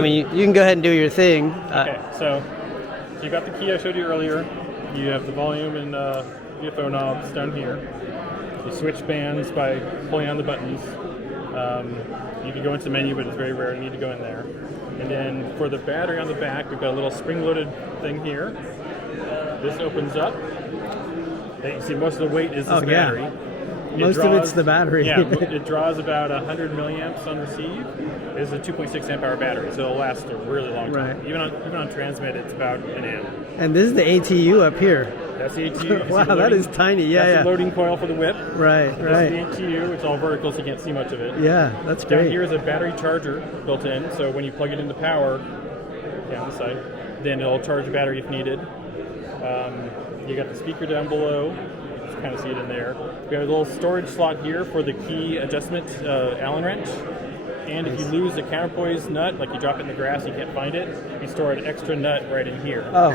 I mean, you can go ahead and do your thing. Okay, so you got the key I showed you earlier. You have the volume and VFO knobs down here. You switch bands by pulling on the buttons. You can go into the menu, but it's very rare. You need to go in there. And then for the battery on the back, we've got a little spring-loaded thing here. This opens up. You see most of the weight is this battery. Most of it's the battery. Yeah, it draws about 100 milliamps on receive. It's a 2.6 amp hour battery, so it'll last a really long time. Right. Even on transmit, it's about an amp. And this is the ATU up here. That's the ATU. Wow, that is tiny. Yeah, that's the loading coil for the whip. Right, right. This is the ATU. It's all vertical, so you can't see much of it. Yeah, that's great. Down here is a battery charger built in, so when you plug it into power, down the side, then it'll charge the battery if needed. You got the speaker down below. You just kind of see it in there. We have a little storage slot here for the key adjustment Allen wrench. And if you lose a counterpoise nut, like you drop it in the grass, you can't find it, you store an extra nut right in here. Oh.